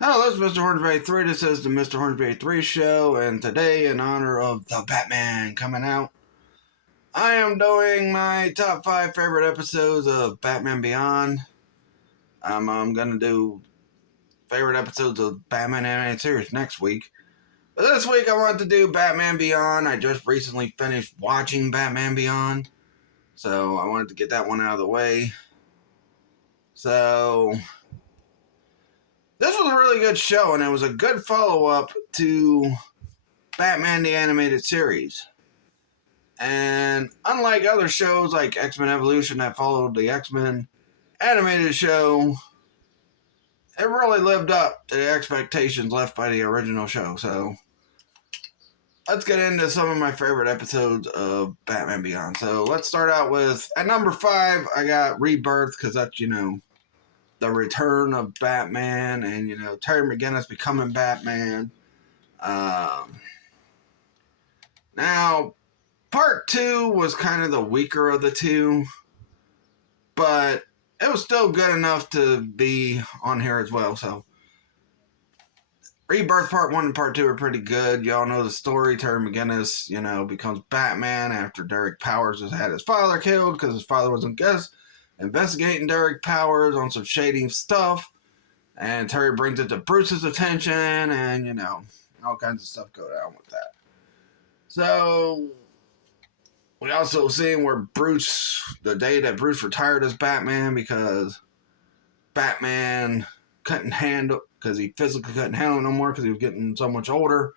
Hello, this is Mr. Hornsby 3. This is the Mr. Hornsby 3 show, and today, in honor of the Batman coming out, I am doing my top 5 favorite episodes of Batman Beyond. I'm going to do favorite episodes of Batman animated series next week. But this week, I want to do Batman Beyond. I just recently finished watching Batman Beyond, so I wanted to get that one out of the way. So, this was a really good show, and it was a good follow-up to Batman the Animated Series. And unlike other shows like X-Men Evolution that followed the X-Men animated show, it really lived up to the expectations left by the original show. So let's get into some of my favorite episodes of Batman Beyond. So let's start out with, at number 5, I got Rebirth, because that's, the return of Batman and, Terry McGinnis becoming Batman. Now, Part 2 was kind of the weaker of the two, but it was still good enough to be on here as well. So, Rebirth Part 1 and Part 2 are pretty good. Y'all know the story. Terry McGinnis, becomes Batman after Derek Powers has had his father killed because his father was investigating Derek Powers on some shady stuff. And Terry brings it to Bruce's attention, and, all kinds of stuff go down with that. So, we also seen where the day that Bruce retired as Batman because Batman couldn't handle, because he physically couldn't handle it no more because he was getting so much older.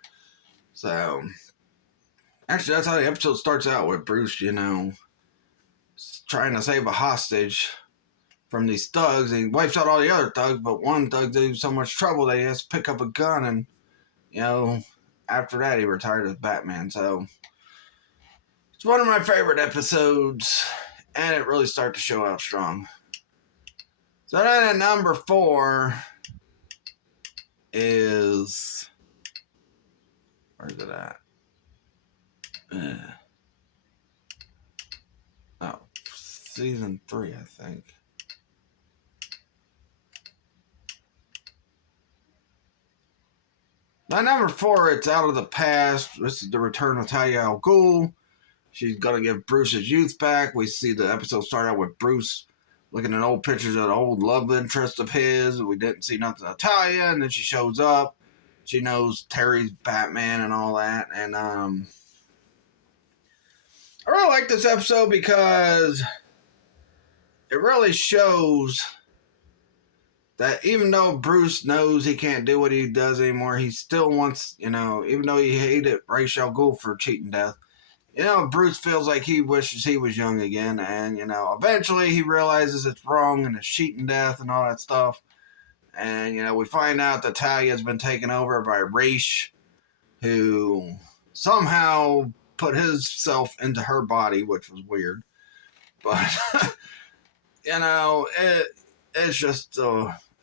So, actually, that's how the episode starts out with Bruce, trying to save a hostage from these thugs. And he wipes out all the other thugs, but one thug did so much trouble that he has to pick up a gun. And, after that, he retired as Batman. So, it's one of my favorite episodes, and it really started to show out strong. So then at number 4 is... Where's it at? Season 3, I think. At number 4, it's Out of the Past. This is the return of Talia al Ghul. She's going to give Bruce his youth back. We see the episode start out with Bruce looking at old pictures of the old love interest of his. We didn't see nothing of Talia, and then she shows up. She knows Terry's Batman and all that. And I really like this episode because it really shows that even though Bruce knows he can't do what he does anymore, he still wants, even though he hated Ra's al Ghul for cheating death, Bruce feels like he wishes he was young again, and, eventually he realizes it's wrong and it's cheating death and all that stuff. And, we find out that Talia's been taken over by Ra's, who somehow put himself into her body, which was weird. But, it's just,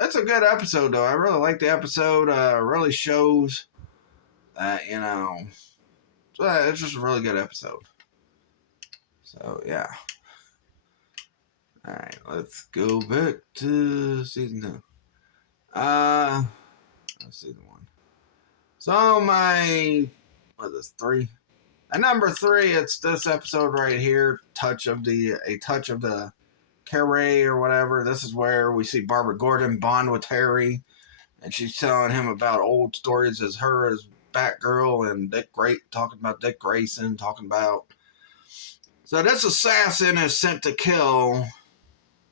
it's a good episode, though. I really like the episode. It really shows that, it's just a really good episode. So, yeah. Alright, let's go back to season 2. Season 1. So, what is this, 3? At number 3, it's this episode right here, A Touch of the Carey or whatever. This is where we see Barbara Gordon bond with Harry, and she's telling him about old stories as Batgirl and talking about Dick Grayson, So this assassin is sent to kill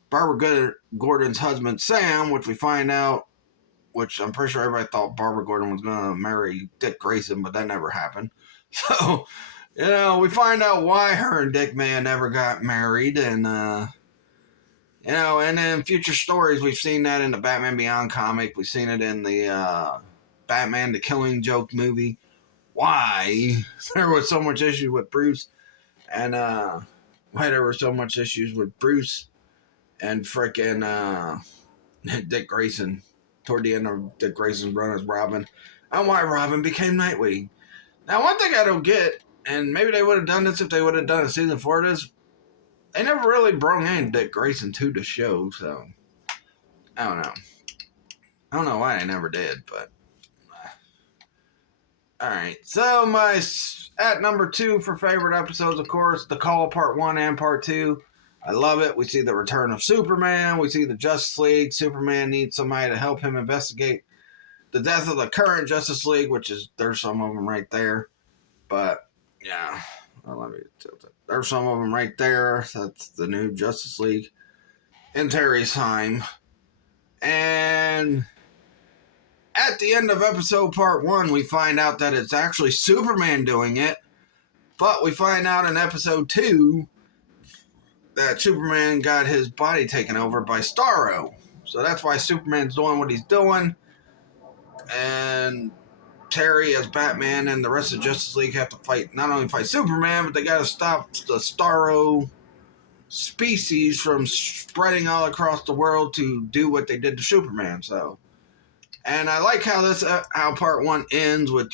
Barbara Gordon's husband, Sam, which we find out, which I'm pretty sure everybody thought Barbara Gordon was going to marry Dick Grayson, but that never happened. So, we find out why her and Dick may have never got married, and, and in future stories, we've seen that in the Batman Beyond comic. We've seen it in the Batman the Killing Joke movie. Why there was so much issue with Bruce, and why there were so much issues with Bruce and frickin' Dick Grayson toward the end of Dick Grayson's run as Robin, and why Robin became Nightwing. Now, one thing I don't get, and maybe they would have done this if they would have done a season 4 of this, they never really brought in Dick Grayson to the show, so I don't know. I don't know why I never did, but all right. So my at number 2 for favorite episodes, of course, The Call Part 1 and Part 2. I love it. We see the return of Superman. We see the Justice League. Superman needs somebody to help him investigate the death of the current Justice League, which is, there's some of them right there. But yeah, well, let me tilt it. There's some of them right there. That's the new Justice League in Terry's time. And at the end of episode part 1, we find out that it's actually Superman doing it. But we find out in episode 2 that Superman got his body taken over by Starro. So that's why Superman's doing what he's doing. And Terry as Batman and the rest of Justice League have to fight, not only fight Superman, but they got to stop the Starro species from spreading all across the world to do what they did to Superman. So, and I like how how part 1 ends with,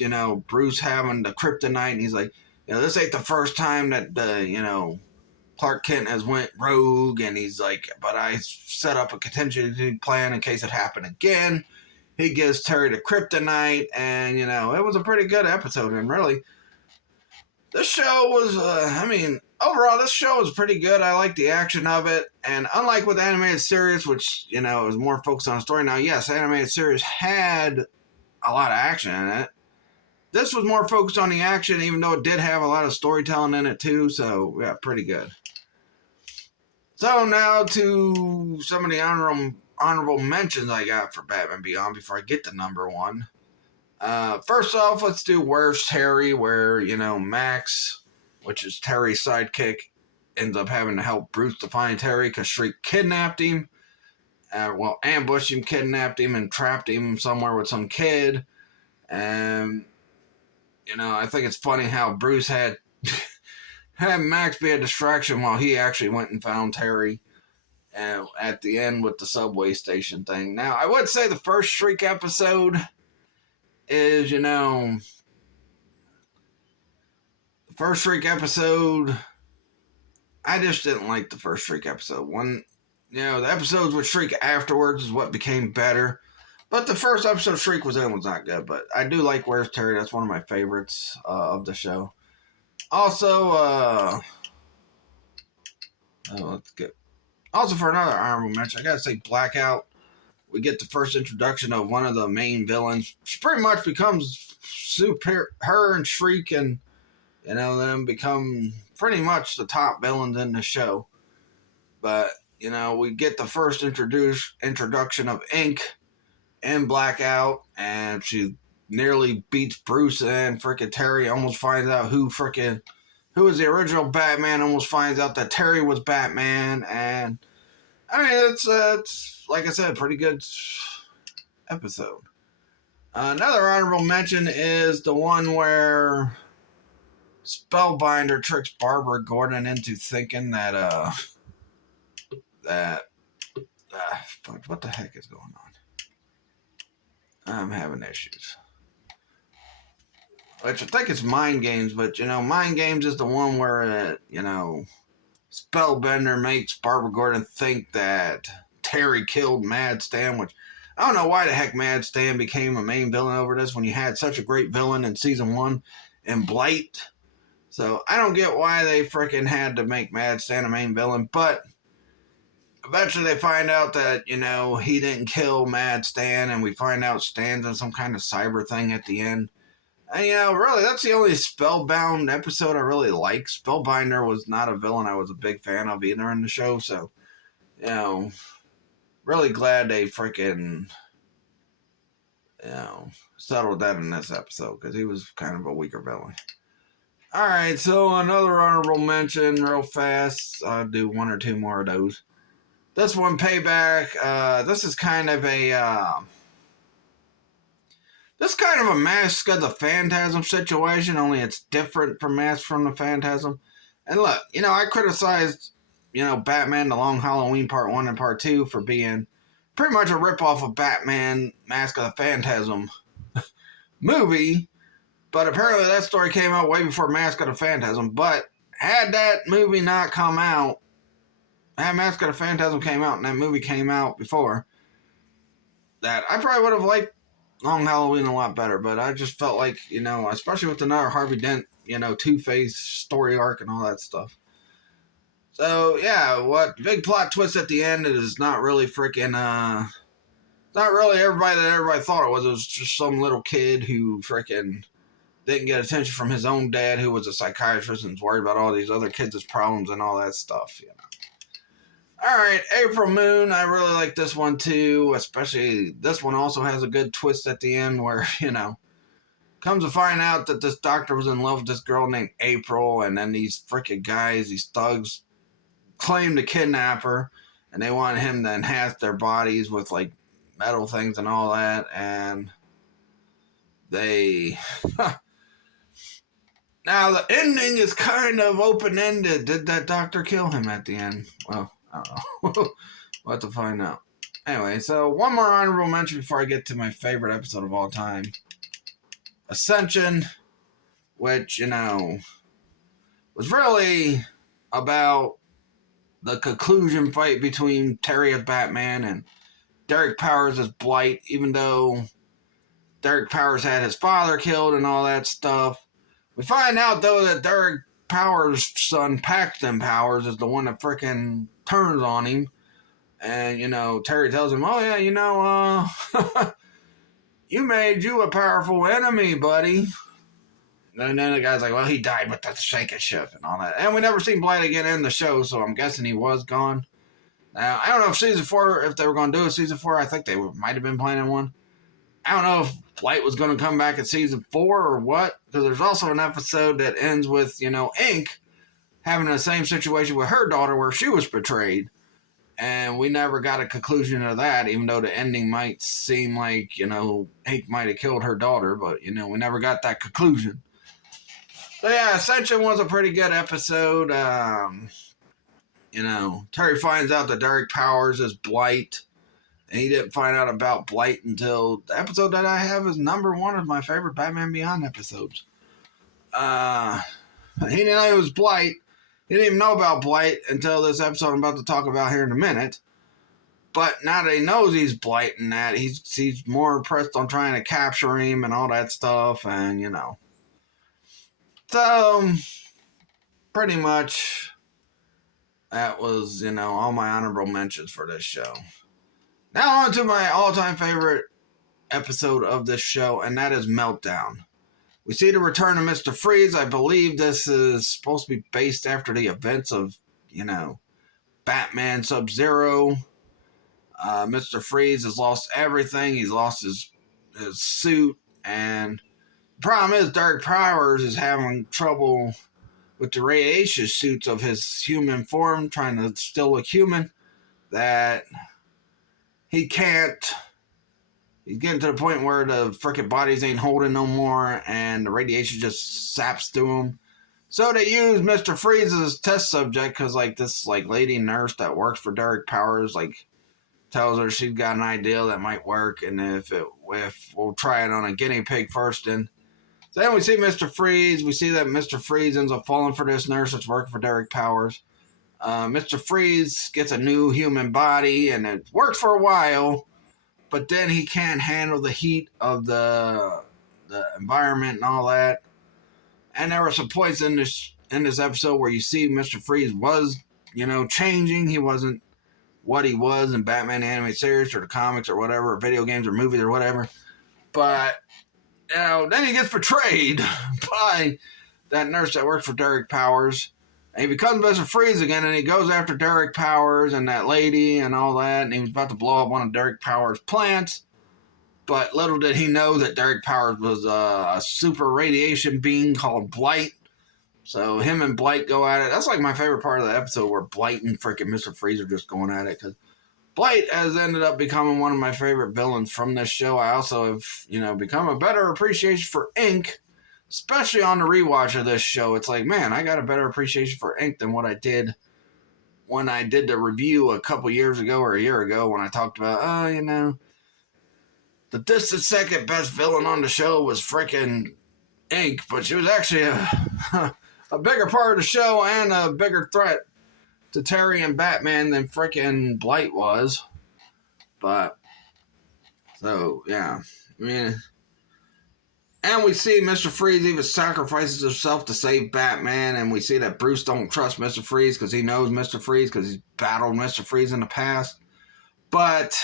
Bruce having the kryptonite, and he's like, this ain't the first time that Clark Kent has went rogue, and he's like, but I set up a contingency plan in case it happened again. He gives Terry the kryptonite, and it was a pretty good episode. And really, this show was, overall, this show was pretty good. I like the action of it. And unlike with the animated series, which, is more focused on the story. Now, yes, the animated series had a lot of action in it. This was more focused on the action, even though it did have a lot of storytelling in it, too. So, yeah, pretty good. So, now to some of the honorable mentions I got for Batman Beyond before I get to number 1. First off, let's do Where's Terry, where, Max, which is Terry's sidekick, ends up having to help Bruce to find Terry because Shriek kidnapped him. Ambushed him, kidnapped him, and trapped him somewhere with some kid. And, I think it's funny how Bruce had Max be a distraction while he actually went and found Terry. And at the end with the subway station thing. Now, I would say the first Shriek episode is, the first Shriek episode, I just didn't like the first Shriek episode. The episodes with Shriek afterwards is what became better. But the first episode Shriek was in was not good. But I do like Where's Terry. That's one of my favorites of the show. Also, Also, for another honorable mention, I gotta say Blackout. We get the first introduction of one of the main villains. She pretty much becomes her and Shriek and, them become pretty much the top villains in the show. But, we get the first introduction of Ink in Blackout, and she nearly beats Bruce, and frickin' Terry almost finds out who was the original Batman, almost finds out that Terry was Batman, and it's like I said, a pretty good episode. Another honorable mention is the one where Spellbinder tricks Barbara Gordon into thinking that what the heck is going on? I'm having issues. Which I think it's Mind Games, but, Mind Games is the one where, Spellbender makes Barbara Gordon think that Terry killed Mad Stan, which I don't know why the heck Mad Stan became a main villain over this when you had such a great villain in season 1 in Blight. So I don't get why they freaking had to make Mad Stan a main villain, but eventually they find out that, he didn't kill Mad Stan, and we find out Stan's in some kind of cyber thing at the end. And, really, that's the only Spellbound episode I really like. Spellbinder was not a villain I was a big fan of either in the show. So, really glad they freaking, settled that in this episode because he was kind of a weaker villain. All right, so another honorable mention real fast. I'll do 1 or 2 more of those. This one, Payback. This is kind of a... This is kind of a Mask of the Phantasm situation, only it's different from Mask from the Phantasm. And look, I criticized, Batman The Long Halloween Part 1 and Part 2 for being pretty much a ripoff of Batman Mask of the Phantasm movie. But apparently that story came out way before Mask of the Phantasm. But had that movie not come out, had Mask of the Phantasm came out and that movie came out before, that I probably would have liked Long Halloween a lot better, but I just felt like, especially with another Harvey Dent, Two-Face story arc and all that stuff. So, yeah, what big plot twist at the end is not really freaking, not really everybody that everybody thought it was. It was just some little kid who freaking didn't get attention from his own dad, who was a psychiatrist and was worried about all these other kids' problems and all that stuff, All right, April Moon. I really like this one too, especially this one also has a good twist at the end where, comes to find out that this doctor was in love with this girl named April, and then these freaking guys, these thugs, claim to kidnap her, and they want him to enhance their bodies with, like, metal things and all that, and they... Now, the ending is kind of open-ended. Did that doctor kill him at the end? Well, I don't know. We'll have to find out. Anyway, so one more honorable mention before I get to my favorite episode of all time. Ascension, which, was really about the conclusion fight between Terry as Batman and Derek Powers as Blight, even though Derek Powers had his father killed and all that stuff. We find out, though, that Derek Powers' son, Paxton Powers, is the one that freaking turns on him. And, Terry tells him, oh, yeah, you made you a powerful enemy, buddy. And then the guy's like, well, he died with the shaking ship and all that. And we never seen Blight again in the show, so I'm guessing he was gone. Now, I don't know if season 4, if they were going to do a season 4, I think they might have been planning one. I don't know if Blight was going to come back in season 4 or what, because there's also an episode that ends with, Ink having the same situation with her daughter where she was betrayed. And we never got a conclusion of that, even though the ending might seem like, Ink might have killed her daughter, but, we never got that conclusion. So, yeah, Ascension was a pretty good episode. Terry finds out that Derek Powers is Blight. And he didn't find out about Blight until the episode that I have is number 1 of my favorite Batman Beyond episodes. He didn't know he was Blight. He didn't even know about Blight until this episode I'm about to talk about here in a minute. But now that he knows he's Blight and that, he's more impressed on trying to capture him and all that stuff. And, So, pretty much, that was, all my honorable mentions for this show. Now on to my all-time favorite episode of this show, and that is Meltdown. We see the return of Mr. Freeze. I believe this is supposed to be based after the events of, Batman Sub-Zero. Mr. Freeze has lost everything. He's lost his suit, and the problem is Derek Powers is having trouble with the radiation suits of his human form, trying to still look human, that he can't. He's getting to the point where the frickin' bodies ain't holding no more, and the radiation just saps through him. So they use Mr. Freeze as a test subject, because, this, lady nurse that works for Derek Powers, tells her she's got an idea that might work, and if we'll try it on a guinea pig first. And so then we see Mr. Freeze. We see that Mr. Freeze ends up falling for this nurse that's working for Derek Powers. Mr. Freeze gets a new human body, and it works for a while, but then he can't handle the heat of the environment and all that. And there were some points in this episode where you see Mr. Freeze was, changing. He wasn't what he was in Batman animated series or the comics or whatever, or video games or movies or whatever. But, then he gets betrayed by that nurse that works for Derek Powers. And he becomes Mr. Freeze again, and he goes after Derek Powers and that lady and all that, and he was about to blow up one of Derek Powers' plants. But little did he know that Derek Powers was a super radiation being called Blight. So him and Blight go at it. That's my favorite part of the episode, where Blight and freaking Mr. Freeze are just going at it, because Blight has ended up becoming one of my favorite villains from this show. I also have, become a better appreciation for Ink, especially on the rewatch of this show. It's man, I got a better appreciation for Ink than what I did when I did the review a couple years ago or a year ago, when I talked about, the distant second best villain on the show was freaking Ink, but she was actually a bigger part of the show and a bigger threat to Terry and Batman than freaking Blight was. But So, yeah. I mean, and we see Mr. Freeze even sacrifices himself to save Batman, and we see that Bruce don't trust Mr. Freeze because he knows Mr. Freeze because he's battled Mr. Freeze in the past. But,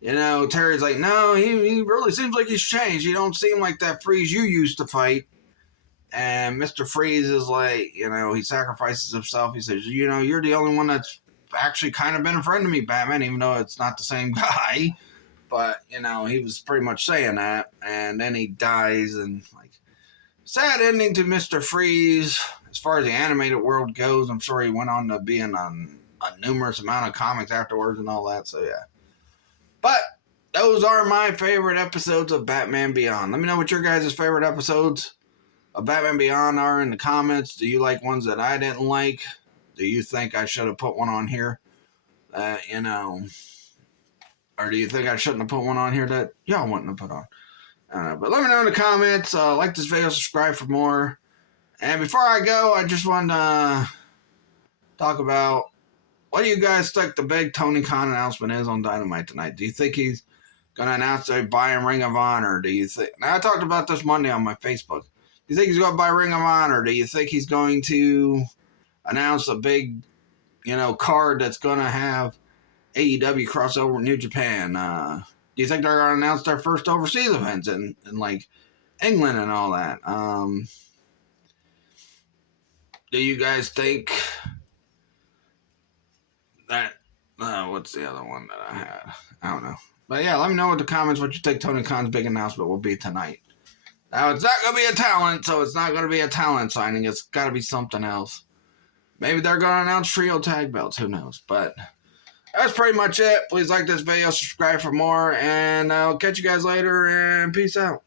you know, Terry's like, no, he really seems like he's changed. He don't seem like that Freeze you used to fight. And Mr. Freeze is like, you know, he sacrifices himself. He says, you know, you're the only one that's actually kind of been a friend to me, Batman, even though it's not the same guy. But, you know, he was pretty much saying that. And then he dies. And, like, sad ending to Mr. Freeze. As far as the animated world goes, I'm sure he went on to be in a numerous amount of comics afterwards and all that. So, yeah. But those are my favorite episodes of Batman Beyond. Let me know what your guys' favorite episodes of Batman Beyond are in the comments. Do you like ones that I didn't like? Do you think I should have put one on here? You know... Or do you think I shouldn't have put one on here that y'all wouldn't have put on? I don't know. But let me know in the comments. Like this video, subscribe for more. And before I go, I just want to talk about what do you guys think the big Tony Khan announcement is on Dynamite tonight? Do you think he's going to announce a buying Ring of Honor? Do you think... Now, I talked about this Monday on my Facebook. Do you think he's going to buy Ring of Honor? Do you think he's going to announce a big, you know, card that's going to have AEW crossover with New Japan? Do you think they're going to announce their first overseas events in like England and all that? Do you guys think that what's the other one that I had? I don't know. But yeah, let me know in the comments what you think Tony Khan's big announcement will be tonight. Now, it's not going to be a talent, so it's not going to be a talent signing. It's got to be something else. Maybe they're going to announce trio tag belts. Who knows? But that's pretty much it. Please like this video, subscribe for more, and I'll catch you guys later, and peace out.